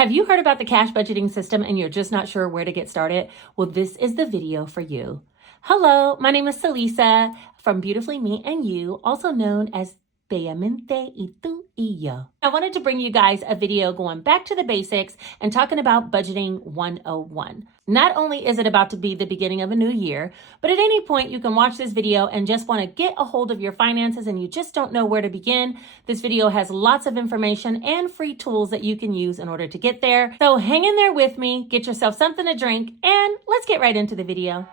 Have you heard about the cash budgeting system and you're just not sure where to get started? Well, this is the video for you. Hello, my name is Celissa from Beautifullymeandyou, also known as Beautifullymeandyou. I wanted to bring you guys a video going back to the basics and talking about budgeting 101. Not only is it about to be the beginning of a new year, but at any point you can watch this video and just want to get a hold of your finances and you just don't know where to begin. This video has lots of information and free tools that you can use in order to get there. So hang in there with me, get yourself something to drink, and let's get right into the video.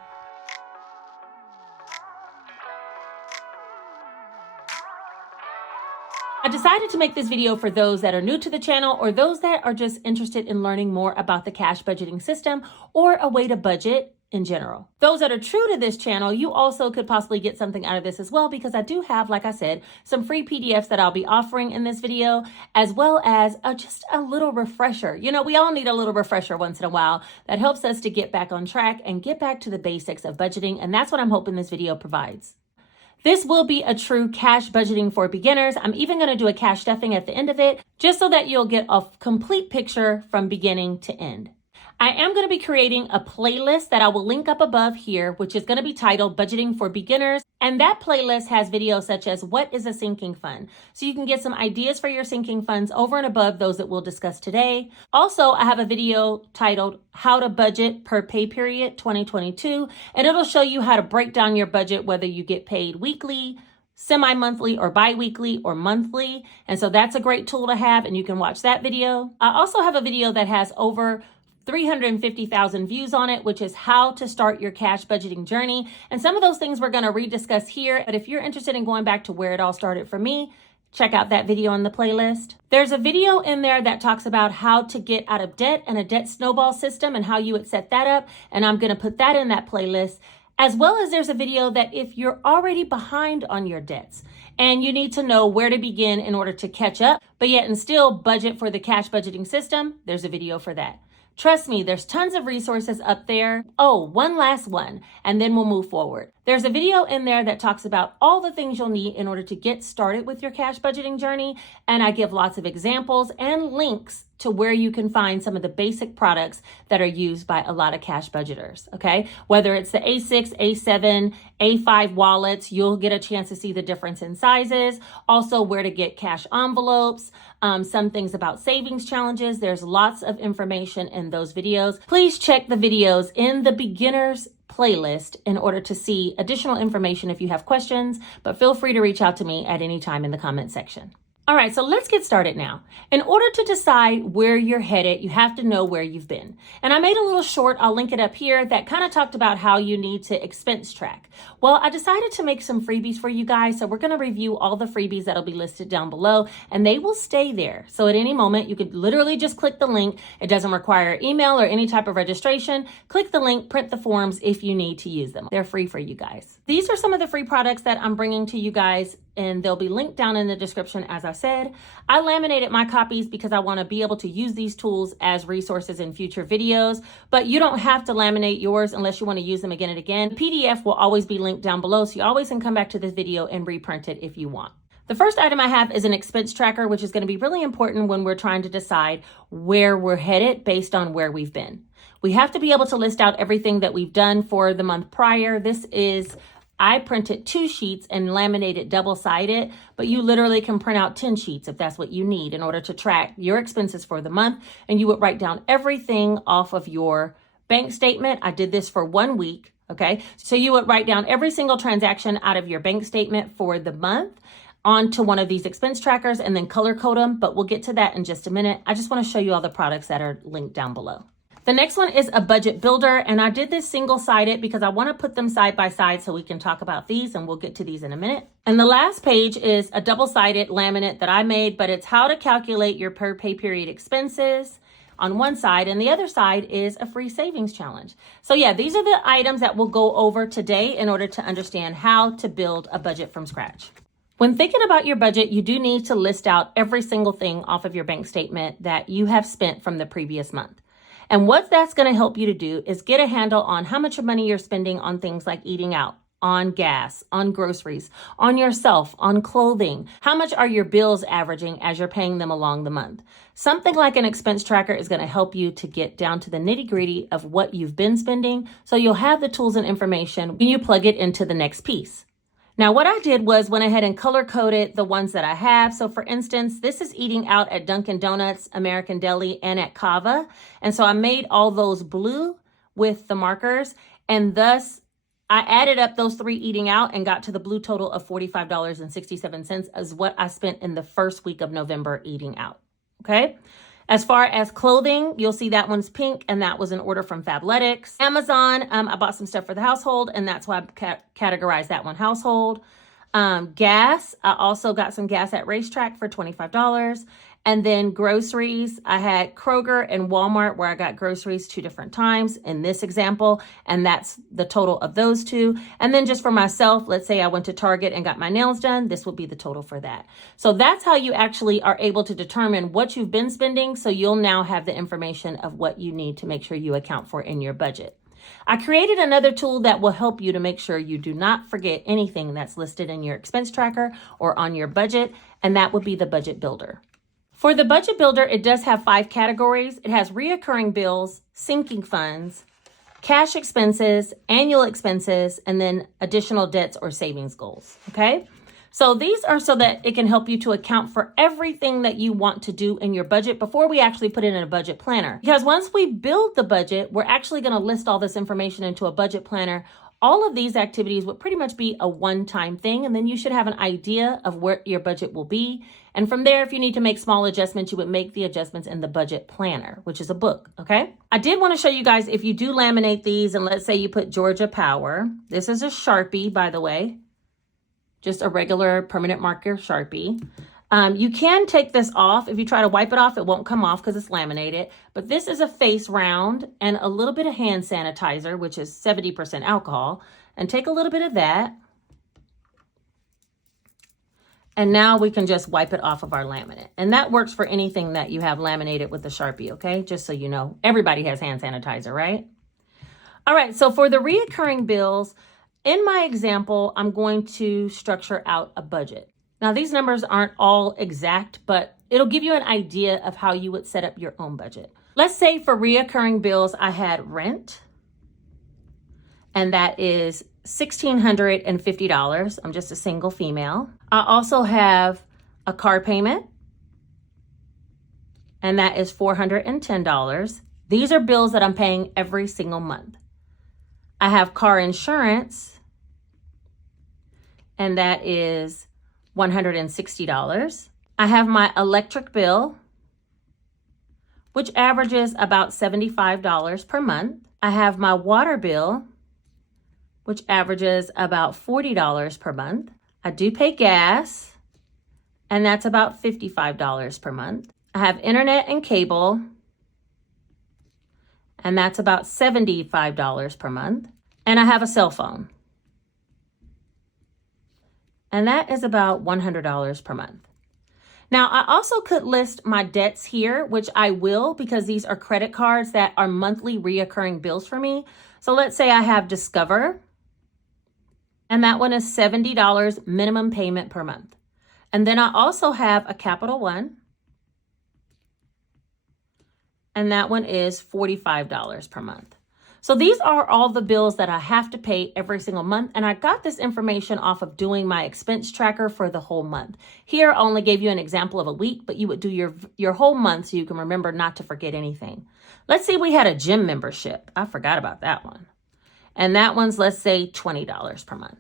I decided to make this video for those that are new to the channel or those that are just interested in learning more about the cash budgeting system or a way to budget in general. Those that are true to this channel, you also could possibly get something out of this as well, because I do have, like I said, some free PDFs that I'll be offering in this video, as well as just a little refresher. You know, we all need a little refresher once in a while that helps us to get back on track and get back to the basics of budgeting. And that's what I'm hoping this video provides. This will be a true cash budgeting for beginners. I'm even going to do a cash stuffing at the end of it, just so that you'll get a complete picture from beginning to end. I am going to be creating a playlist that I will link up above here, which is going to be titled Budgeting for Beginners. And that playlist has videos such as what is a sinking fund? So you can get some ideas for your sinking funds over and above those that we'll discuss today. Also, I have a video titled How to Budget Per Pay Period 2022, and it'll show you how to break down your budget, whether you get paid weekly, semi-monthly, or bi-weekly, or monthly. And so that's a great tool to have, and you can watch that video. I also have a video that has over 350,000 views on it, which is how to start your cash budgeting journey. And some of those things we're going to rediscuss here. But if you're interested in going back to where it all started for me, check out that video in the playlist. There's a video in there that talks about how to get out of debt and a debt snowball system and how you would set that up. And I'm going to put that in that playlist, as well as there's a video that if you're already behind on your debts and you need to know where to begin in order to catch up, but yet and still budget for the cash budgeting system, there's a video for that. Trust me, there's tons of resources up there. Oh, one last one, and then we'll move forward. There's a video in there that talks about all the things you'll need in order to get started with your cash budgeting journey. And I give lots of examples and links to where you can find some of the basic products that are used by a lot of cash budgeters, okay? Whether it's the A6, A7, A5 wallets, you'll get a chance to see the difference in sizes. Also, where to get cash envelopes, some things about savings challenges. There's lots of information in those videos. Please check the videos in the beginners playlist in order to see additional information if you have questions, but feel free to reach out to me at any time in the comment section. All right, so let's get started now. In order to decide where you're headed, you have to know where you've been. And I made a little short, I'll link it up here, that kind of talked about how you need to expense track. Well, I decided to make some freebies for you guys. So we're going to review all the freebies that'll be listed down below, and they will stay there. So at any moment, you could literally just click the link. It doesn't require email or any type of registration. Click the link, print the forms if you need to use them. They're free for you guys. These are some of the free products that I'm bringing to you guys, and they'll be linked down in the description. As I said, I laminated my copies because I want to be able to use these tools as resources in future videos, but you don't have to laminate yours unless you want to use them again and again. The PDF will always be linked down below, so you always can come back to this video and reprint it if you want. The first item I have is an expense tracker, which is going to be really important when we're trying to decide where we're headed based on where we've been. We have to be able to list out everything that we've done for the month prior. I printed 2 sheets and laminated double-sided, but you literally can print out 10 sheets if that's what you need in order to track your expenses for the month. And you would write down everything off of your bank statement. I did this for 1 week, okay? So you would write down every single transaction out of your bank statement for the month onto one of these expense trackers and then color code them, but we'll get to that in just a minute. I just want to show you all the products that are linked down below. The next one is a budget builder, and I did this single-sided because I want to put them side by side so we can talk about these, and we'll get to these in a minute. And the last page is a double-sided laminate that I made, but it's how to calculate your per pay period expenses on one side, and the other side is a free savings challenge. So yeah, these are the items that we'll go over today in order to understand how to build a budget from scratch. When thinking about your budget, you do need to list out every single thing off of your bank statement that you have spent from the previous month. And what that's going to help you to do is get a handle on how much money you're spending on things like eating out, on gas, on groceries, on yourself, on clothing? How much are your bills averaging as you're paying them along the month? Something like an expense tracker is going to help you to get down to the nitty-gritty of what you've been spending, so you'll have the tools and information when you plug it into the next piece. Now, what I did was went ahead and color-coded the ones that I have. So for instance, this is eating out at Dunkin' Donuts, American Deli, and at Cava. And so I made all those blue with the markers, and thus I added up those three eating out and got to the blue total of $45.67 as what I spent in the first week of November eating out. Okay. As far as clothing, you'll see that one's pink, and that was an order from Fabletics. Amazon, I bought some stuff for the household, and that's why I categorized that one household. Gas, I also got some gas at Racetrack for $25. And then groceries, I had Kroger and Walmart where I got groceries 2 different times in this example, and that's the total of those 2. And then just for myself, let's say I went to Target and got my nails done, this would be the total for that. So that's how you actually are able to determine what you've been spending, so you'll now have the information of what you need to make sure you account for in your budget. I created another tool that will help you to make sure you do not forget anything that's listed in your expense tracker or on your budget, and that would be the Budget Builder. For the Budget Builder, it does have 5 categories. It has reoccurring bills, sinking funds, cash expenses, annual expenses, and then additional debts or savings goals, okay? So these are so that it can help you to account for everything that you want to do in your budget before we actually put it in a budget planner. Because once we build the budget, we're actually gonna list all this information into a budget planner. All of these activities would pretty much be a one-time thing, and then you should have an idea of where your budget will be. And from there, if you need to make small adjustments, you would make the adjustments in the budget planner, which is a book, okay? I did want to show you guys, if you do laminate these, and let's say you put Georgia Power. This is a Sharpie, by the way, just a regular permanent marker Sharpie. You can take this off. If you try to wipe it off, it won't come off because it's laminated. But this is a face round and a little bit of hand sanitizer, which is 70% alcohol. And take a little bit of that. And now we can just wipe it off of our laminate. And that works for anything that you have laminated with the Sharpie, okay? Just so you know, everybody has hand sanitizer, right? All right, so for the reoccurring bills, in my example, I'm going to structure out a budget. Now, these numbers aren't all exact, but it'll give you an idea of how you would set up your own budget. Let's say for reoccurring bills, I had rent, and that is $1,650. I'm just a single female. I also have a car payment, and that is $410. These are bills that I'm paying every single month. I have car insurance, and that is $160. I have my electric bill, which averages about $75 per month. I have my water bill, which averages about $40 per month. I do pay gas, and that's about $55 per month. I have internet and cable, and that's about $75 per month. And I have a cell phone, and that is about $100 per month. Now, I also could list my debts here, which I will, because these are credit cards that are monthly reoccurring bills for me. So let's say I have Discover, and that one is $70 minimum payment per month. And then I also have a Capital One, and that one is $45 per month. So these are all the bills that I have to pay every single month. And I got this information off of doing my expense tracker for the whole month. Here, I only gave you an example of a week, but you would do your whole month so you can remember not to forget anything. Let's say we had a gym membership. I forgot about that one. And that one's, let's say, $20 per month.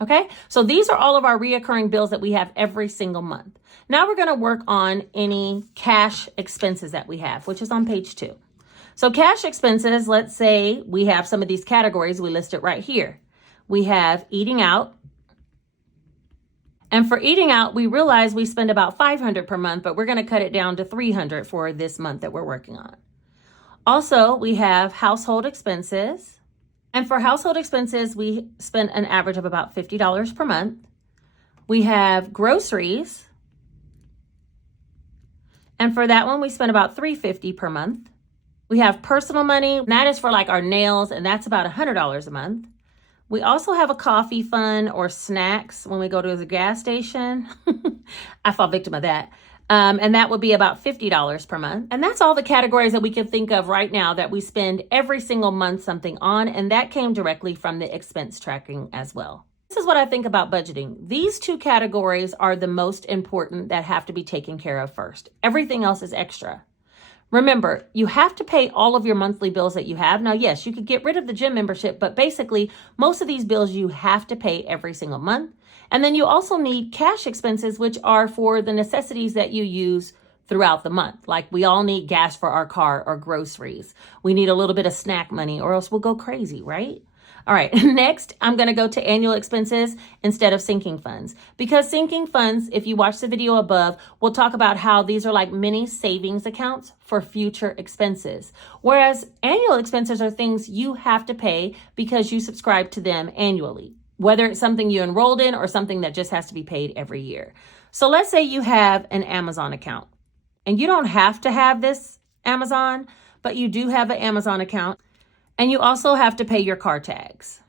Okay, so these are all of our reoccurring bills that we have every single month. Now we're going to work on any cash expenses that we have, which is on page 2. So cash expenses, let's say we have some of these categories we listed right here. We have eating out. And for eating out, we realize we spend about $500 per month, but we're going to cut it down to $300 for this month that we're working on. Also, we have household expenses. And for household expenses, we spend an average of about $50 per month. We have groceries. And for that one, we spend about $350 per month. We have personal money, and that is for like our nails, and that's about $100 a month. We also have a coffee fund or snacks when we go to the gas station. I fall victim of that. And that would be about $50 per month. And that's all the categories that we can think of right now that we spend every single month something on. And that came directly from the expense tracking as well. This is what I think about budgeting. These two categories are the most important that have to be taken care of first. Everything else is extra. Remember, you have to pay all of your monthly bills that you have. Now, yes, you could get rid of the gym membership, but basically most of these bills you have to pay every single month. And then you also need cash expenses, which are for the necessities that you use throughout the month. Like we all need gas for our car or groceries. We need a little bit of snack money or else we'll go crazy, right? All right, next, I'm going to go to annual expenses instead of sinking funds. Because sinking funds, if you watch the video above, we'll talk about how these are like mini savings accounts for future expenses. Whereas annual expenses are things you have to pay because you subscribe to them annually, whether it's something you enrolled in or something that just has to be paid every year. So let's say you have an Amazon account, and you don't have to have this Amazon, but you do have an Amazon account. And you also have to pay your car tags.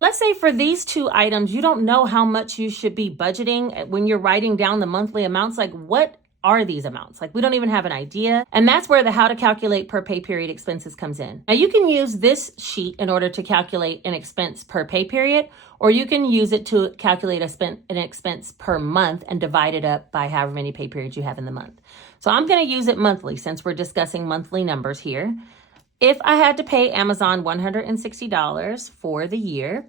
Let's say for these two items, you don't know how much you should be budgeting when you're writing down the monthly amounts. Like, what are these amounts? Like, we don't even have an idea. And that's where the how to calculate per pay period expenses comes in. Now, you can use this sheet in order to calculate an expense per pay period, or you can use it to calculate an expense per month and divide it up by however many pay periods you have in the month. So I'm going to use it monthly since we're discussing monthly numbers here. If I had to pay Amazon $160 for the year,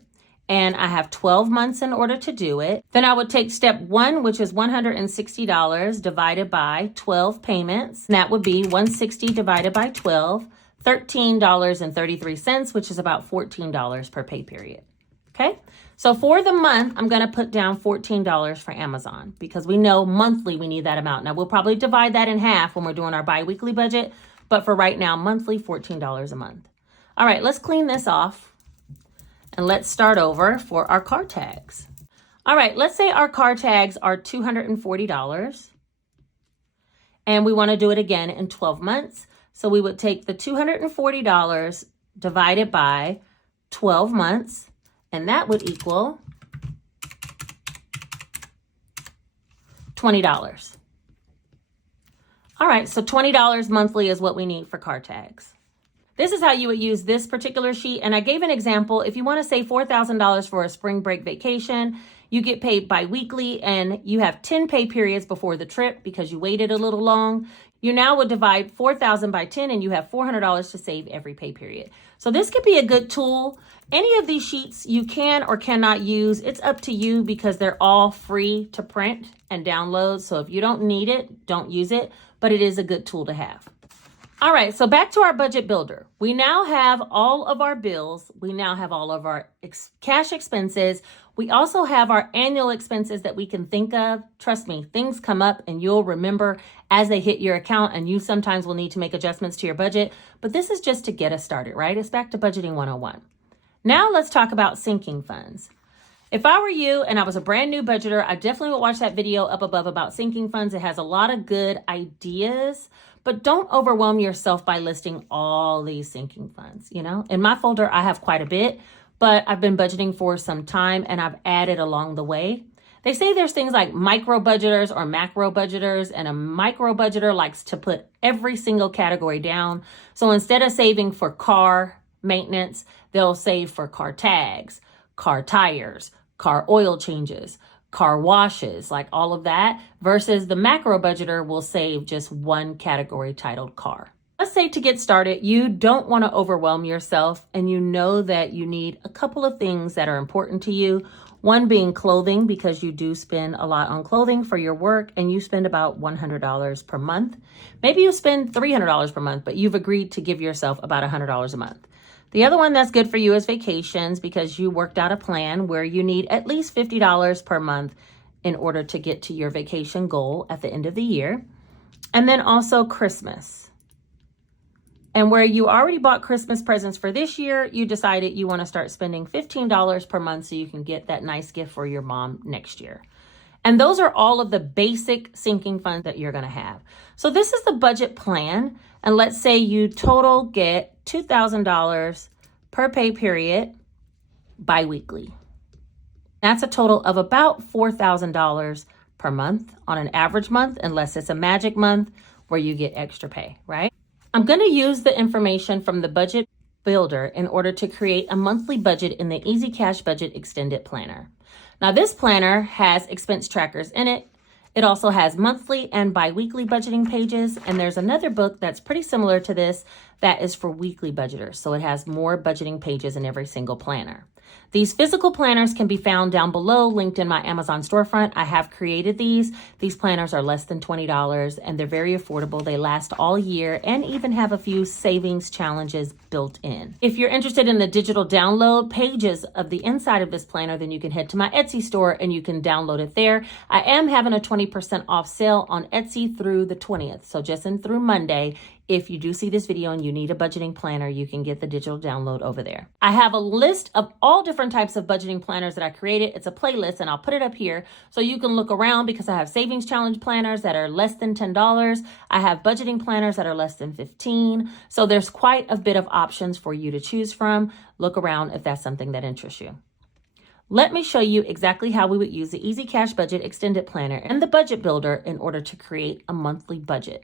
and I have 12 months in order to do it, then I would take step one, which is $160 divided by 12 payments. And that would be $160 divided by 12, $13.33, which is about $14 per pay period. Okay, so for the month, I'm going to put down $14 for Amazon because we know monthly we need that amount. Now, we'll probably divide that in half when we're doing our bi-weekly budget. But for right now, monthly, $14 a month. All right, let's clean this off and let's start over for our car tags. All right, let's say our car tags are $240 and we want to do it again in 12 months. So we would take the $240 divided by 12 months, and that would equal $20. All right, so $20 monthly is what we need for car tags. This is how you would use this particular sheet. And I gave an example. If you want to save $4,000 for a spring break vacation, you get paid bi-weekly and you have 10 pay periods before the trip because you waited a little long. You now would divide $4,000 by 10 and you have $400 to save every pay period. So this could be a good tool. Any of these sheets you can or cannot use. It's up to you because they're all free to print and download. So if you don't need it, don't use it, but it is a good tool to have. All right, so back to our budget builder. We now have all of our bills. We now have all of our cash expenses. We also have our annual expenses that we can think of. Trust me, things come up and you'll remember as they hit your account, and you sometimes will need to make adjustments to your budget. But this is just to get us started, right? It's back to budgeting 101. Now let's talk about sinking funds. If I were you and I was a brand new budgeter, I definitely would watch that video up above about sinking funds. It has a lot of good ideas, but don't overwhelm yourself by listing all these sinking funds. You know, in my folder, I have quite a bit, but I've been budgeting for some time and I've added along the way. They say there's things like micro budgeters or macro budgeters, and a micro budgeter likes to put every single category down. So instead of saving for car maintenance, they'll save for car tags, car tires, car oil changes, car washes, like all of that, versus the macro budgeter will save just one category titled car. Let's say to get started, you don't want to overwhelm yourself and you know that you need a couple of things that are important to you. One being clothing, because you do spend a lot on clothing for your work and you spend about $100 per month. Maybe you spend $300 per month, but you've agreed to give yourself about $100 a month. The other one that's good for you is vacations, because you worked out a plan where you need at least $50 per month in order to get to your vacation goal at the end of the year. And then also Christmas. And where you already bought Christmas presents for this year, you decided you want to start spending $15 per month so you can get that nice gift for your mom next year. And those are all of the basic sinking funds that you're going to have. So this is the budget plan. And let's say you total get $2,000 per pay period bi-weekly. That's a total of about $4,000 per month on an average month, unless it's a magic month where you get extra pay, right? I'm going to use the information from the budget builder in order to create a monthly budget in the Easy Cash Budget Extended Planner. Now, this planner has expense trackers in it. It also has monthly and bi-weekly budgeting pages, and there's another book that's pretty similar to this that is for weekly budgeters, so it has more budgeting pages in every single planner. These physical planners can be found down below, linked in my Amazon storefront. I have created these. These planners are less than $20 and they're very affordable. They last all year and even have a few savings challenges built in. If you're interested in the digital download pages of the inside of this planner, then you can head to my Etsy store and you can download it there. I am having a 20% off sale on Etsy through the 20th. So just through Monday. If you do see this video and you need a budgeting planner, you can get the digital download over there. I have a list of all different types of budgeting planners that I created. It's a playlist and I'll put it up here so you can look around, because I have savings challenge planners that are less than $10. I have budgeting planners that are less than $15. So there's quite a bit of options for you to choose from. Look around if that's something that interests you. Let me show you exactly how we would use the Easy Cash Budget Extended Planner and the Budget Builder in order to create a monthly budget.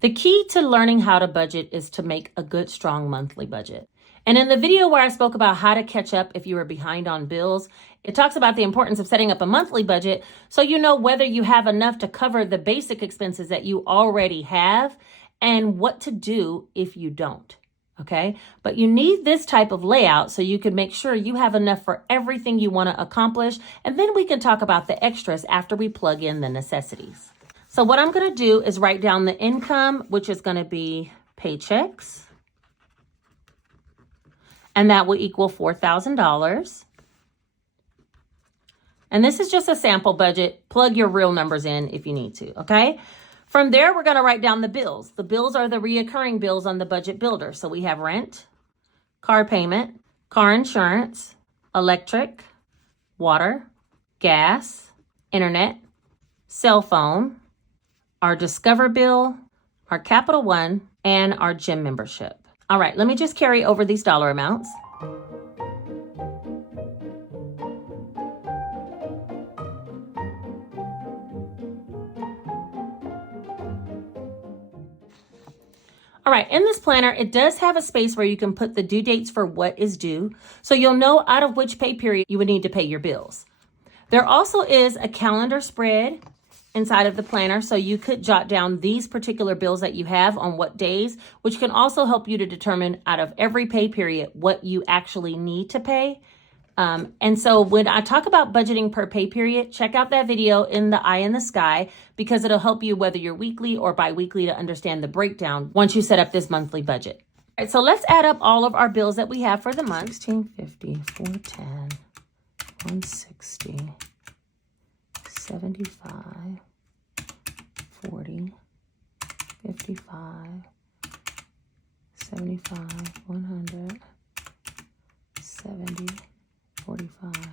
The key to learning how to budget is to make a good, strong monthly budget. And in the video where I spoke about how to catch up if you are behind on bills, it talks about the importance of setting up a monthly budget so you know whether you have enough to cover the basic expenses that you already have and what to do if you don't. Okay, but you need this type of layout so you can make sure you have enough for everything you want to accomplish. And then we can talk about the extras after we plug in the necessities. So what I'm going to do is write down the income, which is going to be paychecks. And that will equal $4,000. And this is just a sample budget. Plug your real numbers in if you need to, okay? From there, we're going to write down the bills. The bills are the reoccurring bills on the budget builder. So we have rent, car payment, car insurance, electric, water, gas, internet, cell phone, our Discover bill, our Capital One, and our gym membership. All right, let me just carry over these dollar amounts. All right, in this planner, it does have a space where you can put the due dates for what is due, so you'll know out of which pay period you would need to pay your bills. There also is a calendar spread inside of the planner, so you could jot down these particular bills that you have on what days, which can also help you to determine out of every pay period what you actually need to pay. And so when I talk about budgeting per pay period, check out that video in the eye in the sky, because it'll help you whether you're weekly or bi-weekly to understand the breakdown once you set up this monthly budget. All right, so let's add up all of our bills that we have for the month. 1650, 410, 160, 75, 40, 55, 75, 100, 70, 45, 20.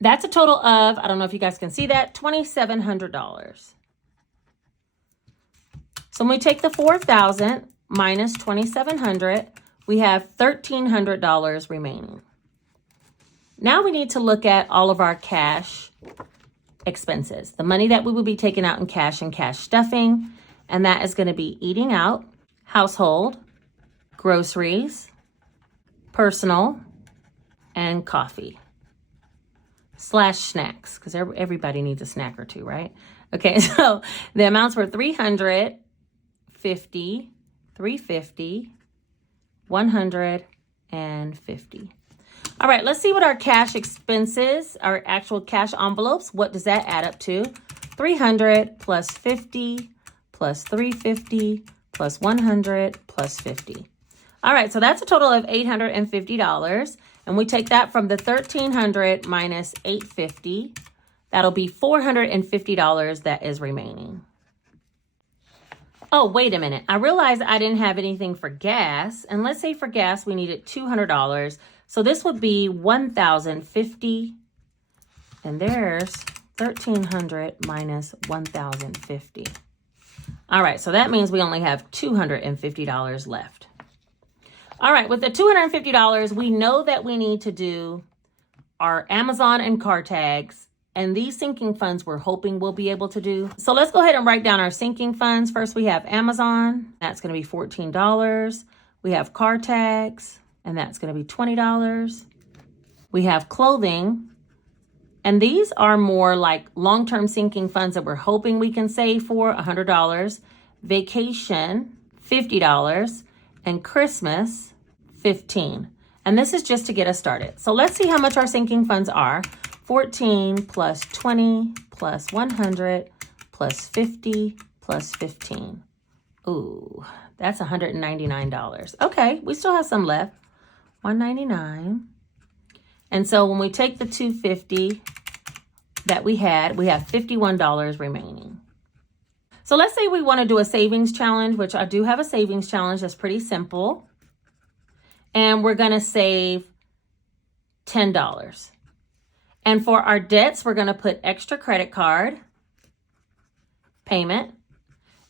That's a total of, I don't know if you guys can see that, $2,700. So when we take the 4,000 minus 2,700, we have $1,300 remaining. Now we need to look at all of our cash expenses, the money that we will be taking out in cash and cash stuffing, and that is going to be eating out, household, groceries, personal, and coffee / snacks, because everybody needs a snack or two, right? Okay, so the amounts were 350, 350, 150. All right, let's see what our cash expenses, our actual cash envelopes, what does that add up to? 300 plus 50 plus 350 plus 100 plus 50. All right, so that's a total of $850. And we take that from the $1,300 minus $850. That'll be $450 that is remaining. Oh, wait a minute. I realized I didn't have anything for gas. And let's say for gas, we needed $200. So this would be $1,050. And there's $1,300 minus $1,050. All right, so that means we only have $250 left. All right, with the $250, we know that we need to do our Amazon and car tags, and these sinking funds we're hoping we'll be able to do. So let's go ahead and write down our sinking funds. First, we have Amazon. That's going to be $14. We have car tags, and that's going to be $20. We have clothing, and these are more like long-term sinking funds that we're hoping we can save for, $100. Vacation, $50, and Christmas, $15. And this is just to get us started. So let's see how much our sinking funds are. 14 plus 20 plus 100 plus 50 plus 15. Ooh, that's $199. Okay, we still have some left. $199. And so when we take the $250 that we have $51 remaining. So let's say we want to do a savings challenge, which I do have a savings challenge that's pretty simple. And we're going to save $10. And for our debts, we're going to put extra credit card payment,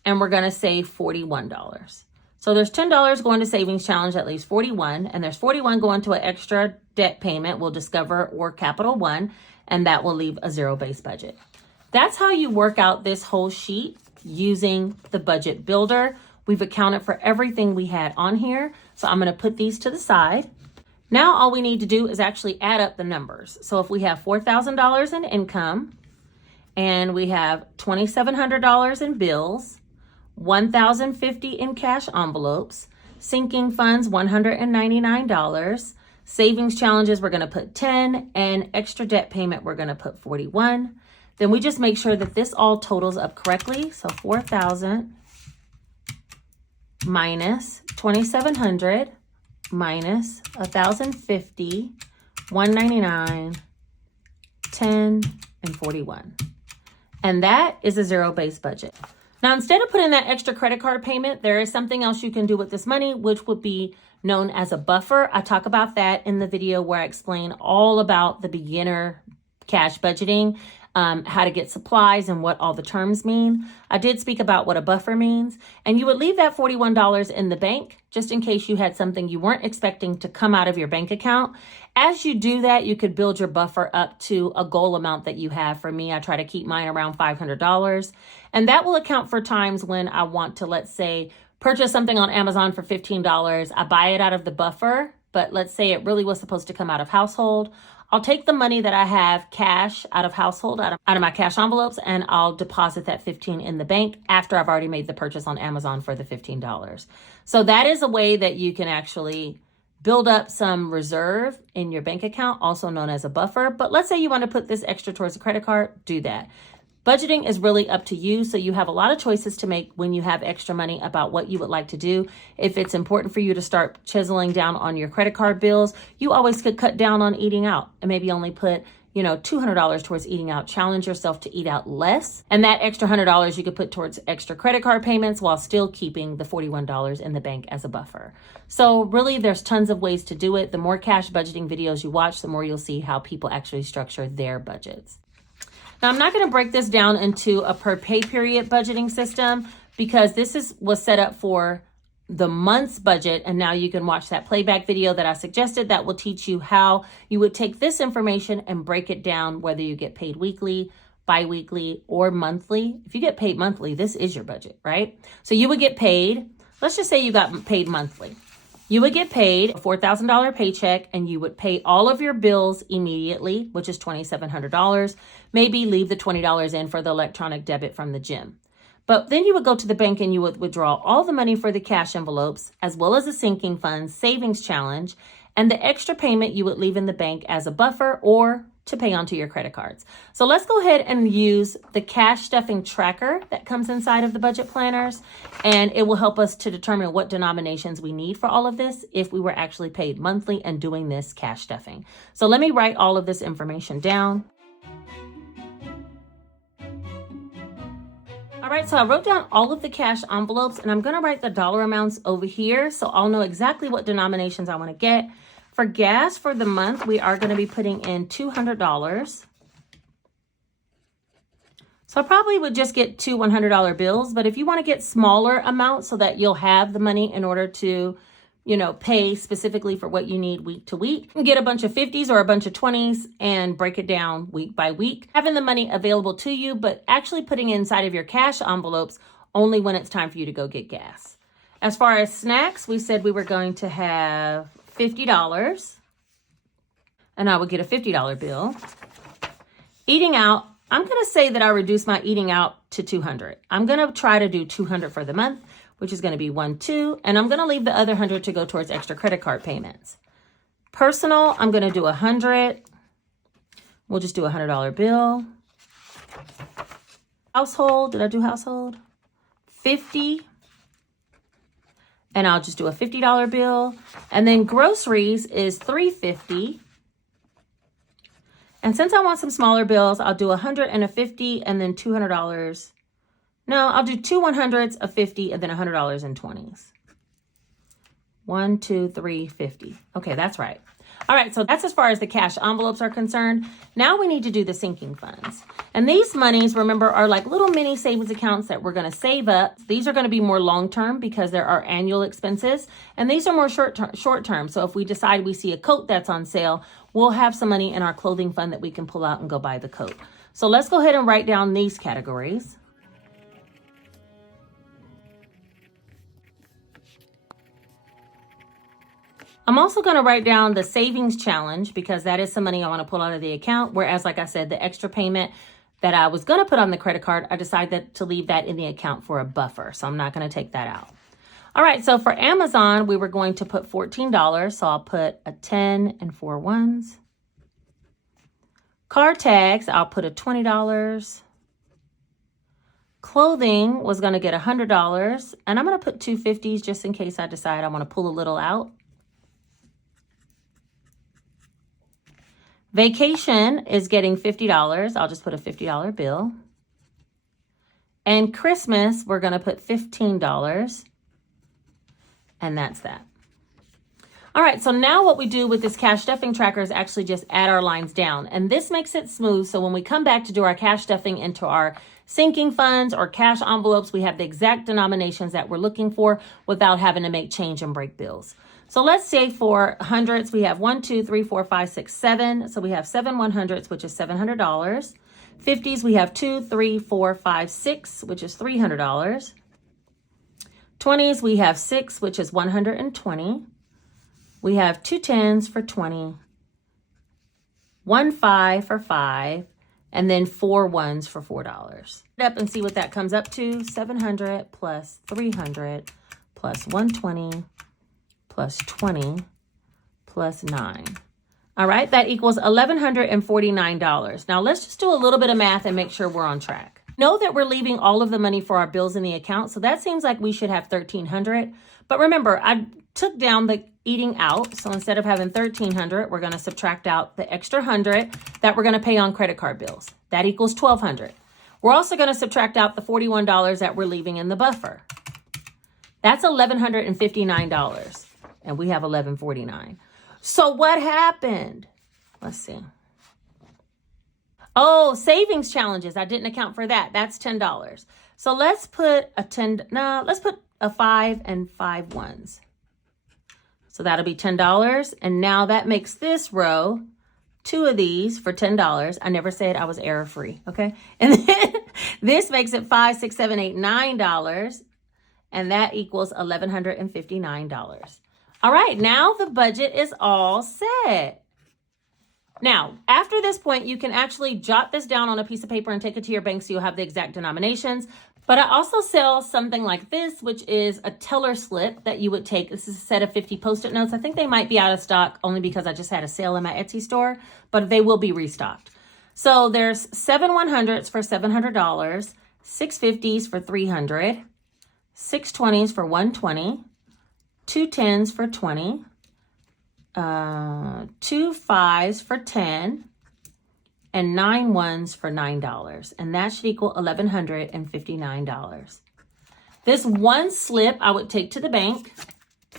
and we're going to save $41. So there's $10 going to savings challenge, that leaves $41, and there's $41 going to an extra debt payment, we'll Discover or Capital One, and that will leave a zero-based budget. That's how you work out this whole sheet using the budget builder. We've accounted for everything we had on here. So I'm going to put these to the side. Now all we need to do is actually add up the numbers. So if we have $4,000 in income and we have $2,700 in bills, $1,050 in cash envelopes, sinking funds $199, savings challenges we're going to put 10, and extra debt payment we're going to put 41. Then we just make sure that this all totals up correctly. So 4,000 minus 2,700 minus 1,050, 199, 10, and 41. And that is a zero-based budget. Now, instead of putting that extra credit card payment, there is something else you can do with this money, which would be known as a buffer. I talk about that in the video where I explain all about the beginner cash budgeting, how to get supplies and what all the terms mean. I did speak about what a buffer means, and you would leave that $41 in the bank just in case you had something you weren't expecting to come out of your bank account. As you do that, you could build your buffer up to a goal amount that you have. For me, I try to keep mine around $500, and that will account for times when I want to, let's say, purchase something on Amazon for $15. I buy it out of the buffer, but let's say it really was supposed to come out of household. I'll take the money that I have cash out of household, out of my cash envelopes, and I'll deposit that $15 in the bank after I've already made the purchase on Amazon for the $15. So that is a way that you can actually build up some reserve in your bank account, also known as a buffer. But let's say you want to put this extra towards a credit card, do that. Budgeting is really up to you, so you have a lot of choices to make when you have extra money about what you would like to do. If it's important for you to start chiseling down on your credit card bills, you always could cut down on eating out and maybe only put, $200 towards eating out. Challenge yourself to eat out less. And that extra $100 you could put towards extra credit card payments while still keeping the $41 in the bank as a buffer. So really, there's tons of ways to do it. The more cash budgeting videos you watch, the more you'll see how people actually structure their budgets. Now, I'm not going to break this down into a per pay period budgeting system because this was set up for the month's budget, and now you can watch that playback video that I suggested that will teach you how you would take this information and break it down, whether you get paid weekly, bi-weekly, or monthly. If you get paid monthly, this is your budget, right? So you would get paid, let's just say you got paid monthly. You would get paid a $4,000 paycheck, and you would pay all of your bills immediately, which is $2,700. Maybe leave the $20 in for the electronic debit from the gym. But then you would go to the bank and you would withdraw all the money for the cash envelopes, as well as the sinking funds, savings challenge, and the extra payment you would leave in the bank as a buffer or to pay onto your credit cards. So let's go ahead and use the cash stuffing tracker that comes inside of the budget planners, and it will help us to determine what denominations we need for all of this if we were actually paid monthly and doing this cash stuffing. So let me write all of this information down. All right, so I wrote down all of the cash envelopes, and I'm going to write the dollar amounts over here so I'll know exactly what denominations I want to get. For gas for the month, we are going to be putting in $200. So I probably would just get two $100 bills, but if you want to get smaller amounts so that you'll have the money in order to pay specifically for what you need week to week. You can get a bunch of 50s or a bunch of 20s and break it down week by week. Having the money available to you, but actually putting it inside of your cash envelopes only when it's time for you to go get gas. As far as snacks, we said we were going to have $50, and I would get a $50 bill. Eating out, I'm going to say that I reduced my eating out to $200. I'm going to try to do $200 for the month, which is going to be $1,200, and I'm going to leave the other $100 to go towards extra credit card payments. Personal, I'm going to do $100. We'll just do a $100 bill. Household, did I do household? $50. And I'll just do a $50 bill. And then groceries is $350. And since I want some smaller bills, I'll do $100 and a $50 and then $200. No, I'll do two 100s, a 50, and then $100 in 20s. 1, 2, 3, 50. Okay, that's right. All right, so that's as far as the cash envelopes are concerned. Now we need to do the sinking funds. And these monies, remember, are like little mini savings accounts that we're going to save up. These are going to be more long-term because there are annual expenses. And these are more short-term. So if we decide we see a coat that's on sale, we'll have some money in our clothing fund that we can pull out and go buy the coat. So let's go ahead and write down these categories. I'm also going to write down the savings challenge because that is some money I want to pull out of the account. Whereas, like I said, the extra payment that I was going to put on the credit card, I decided to leave that in the account for a buffer. So I'm not going to take that out. All right. So for Amazon, we were going to put $14. So I'll put a 10 and 4 ones. Car tags, I'll put a $20. Clothing was going to get $100. And I'm going to put 2 50s just in case I decide I want to pull a little out. Vacation is getting $50. I'll just put a $50 bill. And Christmas, we're going to put $15. And that's that. All right, so now what we do with this cash stuffing tracker is actually just add our lines down. And this makes it smooth. So when we come back to do our cash stuffing into our sinking funds or cash envelopes, we have the exact denominations that we're looking for without having to make change and break bills. So let's say for hundreds, we have 1, 2, 3, 4, 5, 6, 7. So we have 7 100s, which is $700. 50s, we have 2, 3, 4, 5, 6, which is $300. 20s, we have 6, which is $120. We have 2 10s for $20. 1 5 for $5. And then 4 1s for $4. Up and see what that comes up to. 700 plus 300 plus 120 plus 20 plus 9. All right, that equals $1,149. Now let's just do a little bit of math and make sure we're on track. Know that we're leaving all of the money for our bills in the account, so that seems like we should have $1,300. But remember, I took down the eating out, so instead of having $1,300, we're going to subtract out the extra $100 that we're going to pay on credit card bills. That equals $1,200. We're also going to subtract out the $41 that we're leaving in the buffer. That's $1,159. And we have $1,149. So what happened? Let's see. Oh, savings challenges. I didn't account for that. That's $10. So let's put let's put a 5 and 5 ones. So that'll be $10. And now that makes this row 2 of these for $10. I never said I was error free. Okay. And then this makes it $5, $6, $7, $8, $9. And that equals $1,159. All right, now the budget is all set. Now, after this point, you can actually jot this down on a piece of paper and take it to your bank so you'll have the exact denominations. But I also sell something like this, which is a teller slip that you would take. This is a set of 50 Post-it notes. I think they might be out of stock only because I just had a sale in my Etsy store, but they will be restocked. So there's 7 100s for $700, 6 50s for $300, 6 20s for $120, 2 10s for $20, 2 5s for $10, and 9 1s for $9. And that should equal $1,159. This one slip I would take to the bank,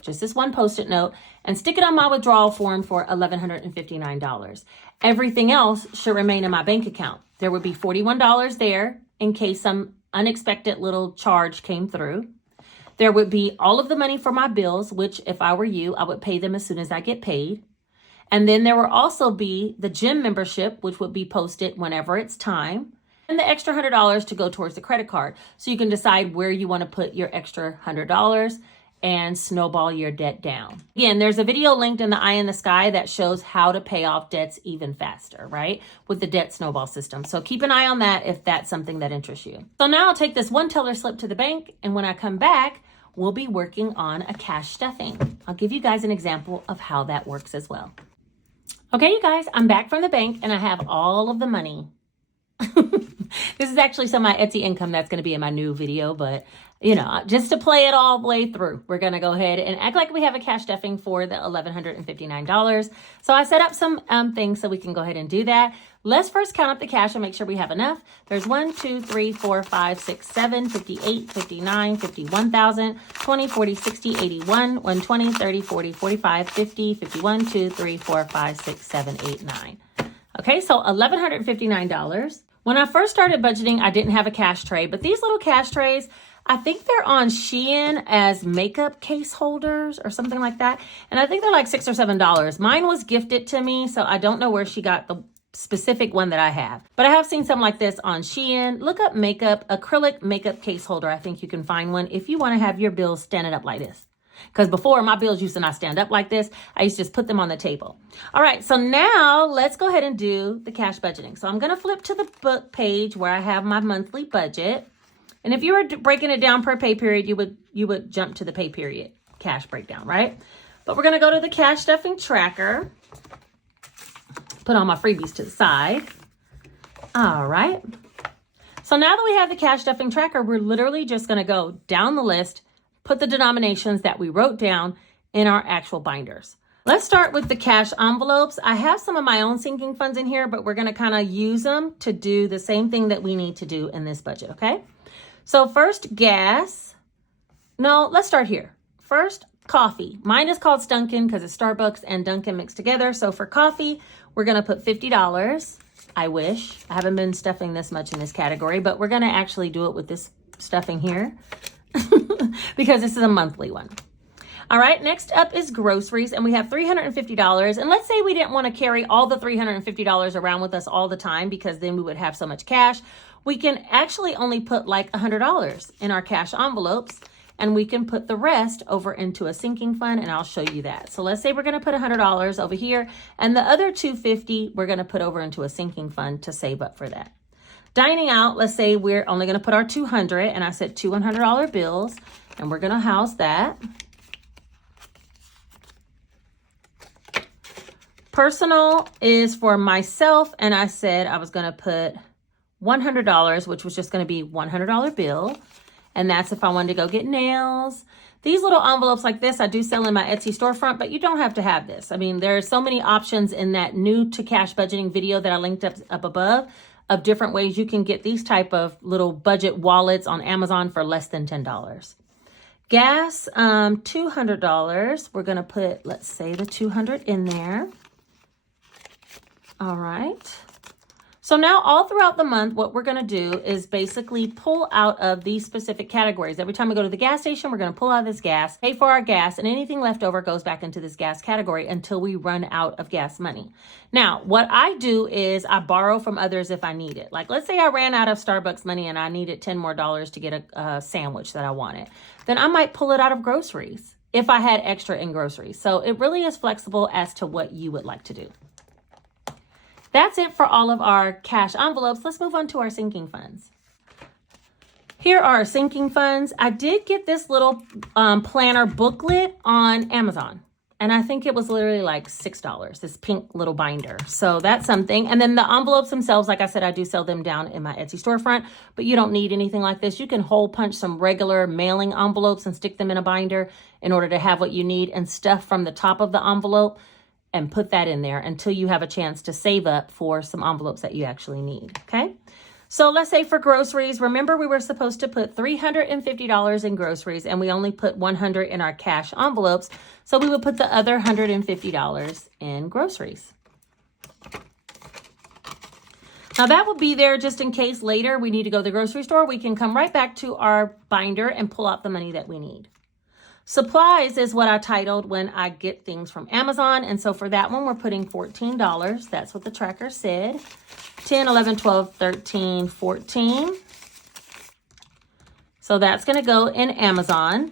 just this one Post-it note, and stick it on my withdrawal form for $1,159. Everything else should remain in my bank account. There would be $41 there in case some unexpected little charge came through. There would be all of the money for my bills, which if I were you, I would pay them as soon as I get paid. And then there will also be the gym membership, which would be posted whenever it's time, and the extra $100 to go towards the credit card. So you can decide where you want to put your extra $100 and snowball your debt down. Again, there's a video linked in the eye in the sky that shows how to pay off debts even faster, right? With the debt snowball system. So keep an eye on that if that's something that interests you. So now I'll take this one teller slip to the bank, and when I come back, we'll be working on a cash stuffing. I'll give you guys an example of how that works as well. Okay, you guys, I'm back from the bank and I have all of the money. This is actually some of my Etsy income that's going to be in my new video, but you know, just to play it all the way through, we're going to go ahead and act like we have a cash stuffing for the $1,159. So I set up some things so we can go ahead and do that. Let's first count up the cash and make sure we have enough. There's 1, 2, 3, 4, 5, 6, 7, 58, 59, 51,000, 20, 40, 60, 81, 120, 30, 40, 45, 50, 51, 2, 3, 4, 5, 6, 7, 8, 9. Okay, so $1,159. When I first started budgeting, I didn't have a cash tray, but these little cash trays, I think they're on Shein as makeup case holders or something like that. And I think they're like $6 or $7. Mine was gifted to me, so I don't know where she got the specific one that I have. But I have seen something like this on Shein. Look up makeup, acrylic makeup case holder. I think you can find one if you want to have your bills standing up like this. Because before, my bills used to not stand up like this. I used to just put them on the table. All right, so now let's go ahead and do the cash budgeting. So I'm going to flip to the book page where I have my monthly budget. And if you were breaking it down per pay period, you would jump to the pay period cash breakdown, right? But we're going to go to the cash stuffing tracker. Put all my freebies to the side. All right. So now that we have the cash stuffing tracker, we're literally just going to go down the list, put the denominations that we wrote down in our actual binders. Let's start with the cash envelopes. I have some of my own sinking funds in here, but we're going to kind of use them to do the same thing that we need to do in this budget, okay? So first, gas. No, let's start here. First, coffee. Mine is called Stunkin' because it's Starbucks and Dunkin' mixed together. So for coffee, we're going to put $50. I wish. I haven't been stuffing this much in this category, but we're going to actually do it with this stuffing here because this is a monthly one. All right, next up is groceries, and we have $350. And let's say we didn't want to carry all the $350 around with us all the time because then we would have so much cash. We can actually only put like $100 in our cash envelopes, and we can put the rest over into a sinking fund, and I'll show you that. So let's say we're going to put $100 over here, and the other $250 we're going to put over into a sinking fund to save up for that. Dining out, let's say we're only going to put our $200, and I said $200 bills, and we're going to house that. Personal is for myself, and I said I was going to put $100, which was just going to be $100 bill. And that's if I wanted to go get nails. These little envelopes like this, I do sell in my Etsy storefront, but you don't have to have this. I mean, there are so many options in that new to cash budgeting video that I linked up above of different ways you can get these type of little budget wallets on Amazon for less than $10. Gas, $200. We're going to put, let's say the 200 in there. All right. So now all throughout the month, what we're going to do is basically pull out of these specific categories. Every time we go to the gas station, we're going to pull out this gas, pay for our gas, and anything left over goes back into this gas category until we run out of gas money. Now, what I do is I borrow from others if I need it. Like, let's say I ran out of Starbucks money and I needed $10 more to get a sandwich that I wanted. Then I might pull it out of groceries if I had extra in groceries. So it really is flexible as to what you would like to do. That's it for all of our cash envelopes. Let's move on to our sinking funds. Here are our sinking funds. I did get this little planner booklet on Amazon, and I think it was literally like $6, this pink little binder. So that's something. And then the envelopes themselves, like I said, I do sell them down in my Etsy storefront, but you don't need anything like this. You can hole punch some regular mailing envelopes and stick them in a binder in order to have what you need and stuff from the top of the envelope and put that in there until you have a chance to save up for some envelopes that you actually need, okay? So let's say for groceries, remember we were supposed to put $350 in groceries and we only put $100 in our cash envelopes. So we would put the other $150 in groceries. Now that will be there just in case later we need to go to the grocery store. We can come right back to our binder and pull out the money that we need. Supplies is what I titled when I get things from Amazon. And so for that one, we're putting $14. That's what the tracker said. 10, 11, 12, 13, 14. So that's going to go in Amazon.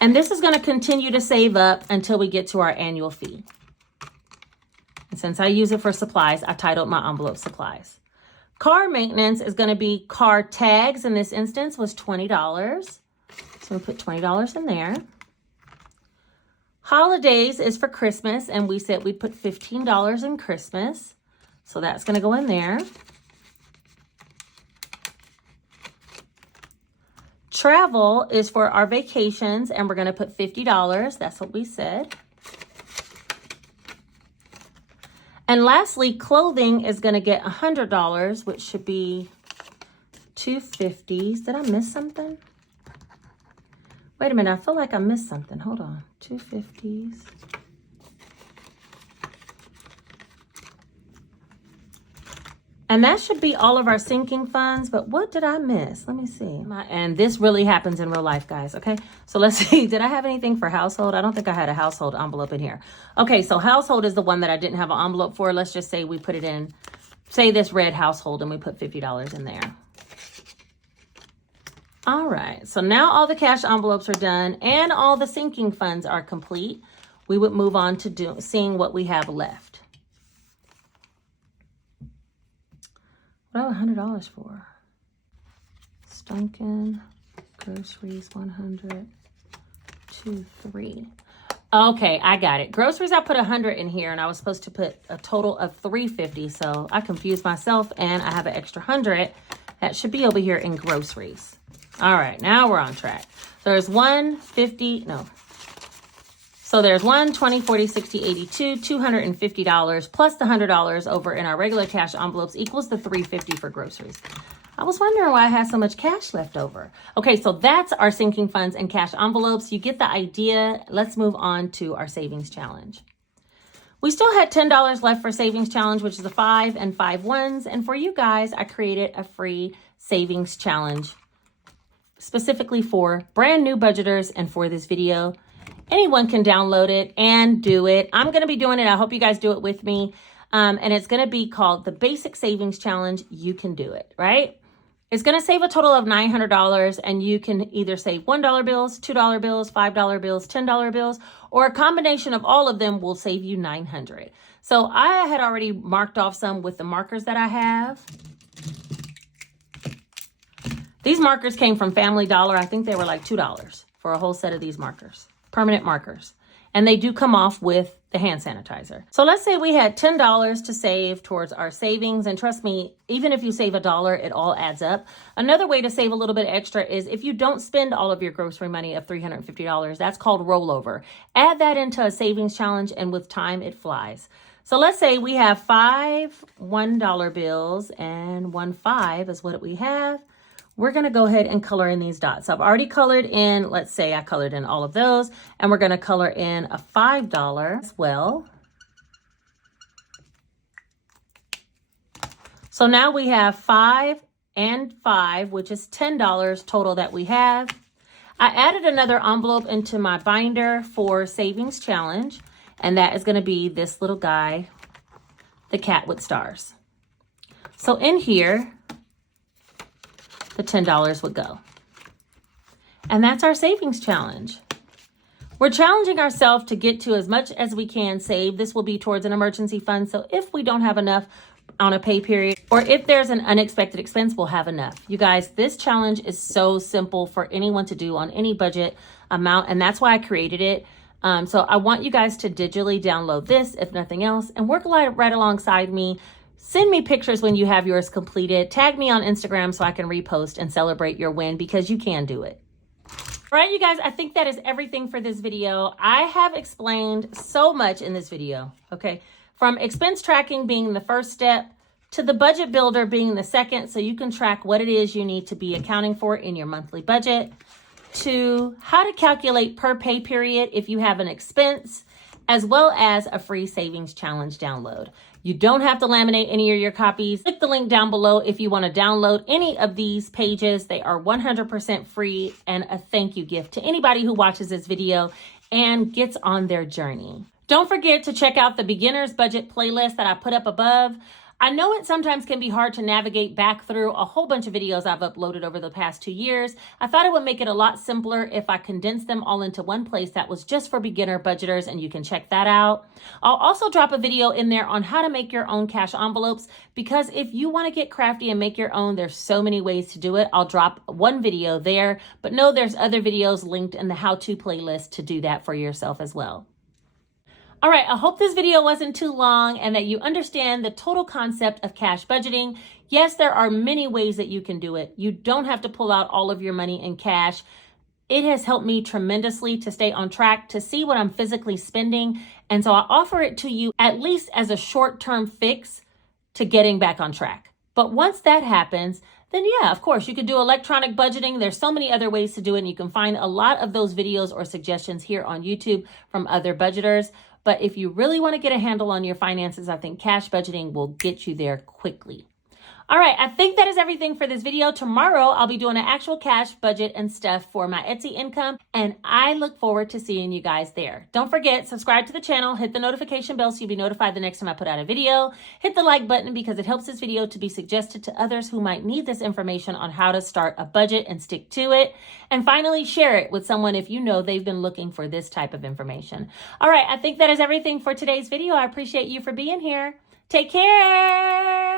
And this is going to continue to save up until we get to our annual fee. And since I use it for supplies, I titled my envelope supplies. Car maintenance is going to be car tags. In this instance was $20. So we put $20 in there. Holidays is for Christmas, and we said we'd put $15 in Christmas. So that's going to go in there. Travel is for our vacations, and we're going to put $50. That's what we said. And lastly, clothing is going to get $100, which should be $250. Did I miss something? Wait a minute, I feel like I missed something. Hold on, $250s. And that should be all of our sinking funds, but what did I miss? Let me see. And this really happens in real life, guys, okay? So let's see, did I have anything for household? I don't think I had a household envelope in here. Okay, so household is the one that I didn't have an envelope for. Let's just say we put it in, say this red household, and we put $50 in there. All right, so now all the cash envelopes are done and all the sinking funds are complete. We would move on to seeing what we have left. What do I have $100 for? Stunken, groceries, 100, 2, 3. Okay, I got it. Groceries, I put 100 in here, and I was supposed to put a total of 350. So I confused myself, and I have an extra 100 that should be over here in groceries. All right, now we're on track. So there's 150, no. So there's 1, 20, 40, 60, 82, $250 plus the $100 over in our regular cash envelopes equals the $350 for groceries. I was wondering why I had so much cash left over. Okay, so that's our sinking funds and cash envelopes. You get the idea. Let's move on to our savings challenge. We still had $10 left for savings challenge, which is the 5 and 5 ones. And for you guys, I created a free savings challenge specifically for brand new budgeters and for this video. Anyone can download it and do it. I'm going to be doing it. I hope you guys do it with me. And it's going to be called the Basic Savings Challenge. You can do it, right? It's going to save a total of $900, and you can either save $1 bills, $2 bills, $5 bills, $10 bills, or a combination of all of them will save you $900. So I had already marked off some with the markers that I have. These markers came from Family Dollar. I think they were like $2 for a whole set of these markers. Permanent markers, and they do come off with the hand sanitizer. So let's say we had $10 to save towards our savings, and trust me, even if you save $1, it all adds up. Another way to save a little bit extra is if you don't spend all of your grocery money of $350, that's called rollover. Add that into a savings challenge, and with time, it flies. So let's say we have 5 $1 bills, and 1 5 is what we have. We're going to go ahead and color in these dots. I've already colored in, let's say I colored in all of those, and we're going to color in a $5 as well. So now we have 5 and 5, which is $10 total that we have. I added another envelope into my binder for Savings Challenge, and that is going to be this little guy, the cat with stars. So in here, the $10 would go. And that's our savings challenge. We're challenging ourselves to get to as much as we can save. This will be towards an emergency fund. So if we don't have enough on a pay period, or if there's an unexpected expense, we'll have enough. You guys, this challenge is so simple for anyone to do on any budget amount. And that's why I created it. So I want you guys to digitally download this, if nothing else, and work right alongside me. Send me pictures when you have yours completed. Tag me on Instagram so I can repost and celebrate your win, because you can do it. All right, you guys, I think that is everything for this video. I have explained so much in this video, okay? From expense tracking being the first step to the budget builder being the second, so you can track what it is you need to be accounting for in your monthly budget, to how to calculate per pay period if you have an expense, as well as a free savings challenge download. You don't have to laminate any of your copies. Click the link down below if you want to download any of these pages. They are 100% free and a thank you gift to anybody who watches this video and gets on their journey. Don't forget to check out the beginner's budget playlist that I put up above. I know it sometimes can be hard to navigate back through a whole bunch of videos I've uploaded over the past 2 years. I thought it would make it a lot simpler if I condensed them all into one place that was just for beginner budgeters, and you can check that out. I'll also drop a video in there on how to make your own cash envelopes, because if you want to get crafty and make your own, there's so many ways to do it. I'll drop one video there, but no, there's other videos linked in the how-to playlist to do that for yourself as well. All right, I hope this video wasn't too long and that you understand the total concept of cash budgeting. Yes, there are many ways that you can do it. You don't have to pull out all of your money in cash. It has helped me tremendously to stay on track, to see what I'm physically spending. And so I offer it to you at least as a short-term fix to getting back on track. But once that happens, then yeah, of course, you could do electronic budgeting. There's so many other ways to do it, and you can find a lot of those videos or suggestions here on YouTube from other budgeters. But if you really want to get a handle on your finances, I think cash budgeting will get you there quickly. All right, I think that is everything for this video. Tomorrow, I'll be doing an actual cash budget and stuff for my Etsy income, and I look forward to seeing you guys there. Don't forget, subscribe to the channel, hit the notification bell so you'll be notified the next time I put out a video. Hit the like button because it helps this video to be suggested to others who might need this information on how to start a budget and stick to it. And finally, share it with someone if you know they've been looking for this type of information. All right, I think that is everything for today's video. I appreciate you for being here. Take care.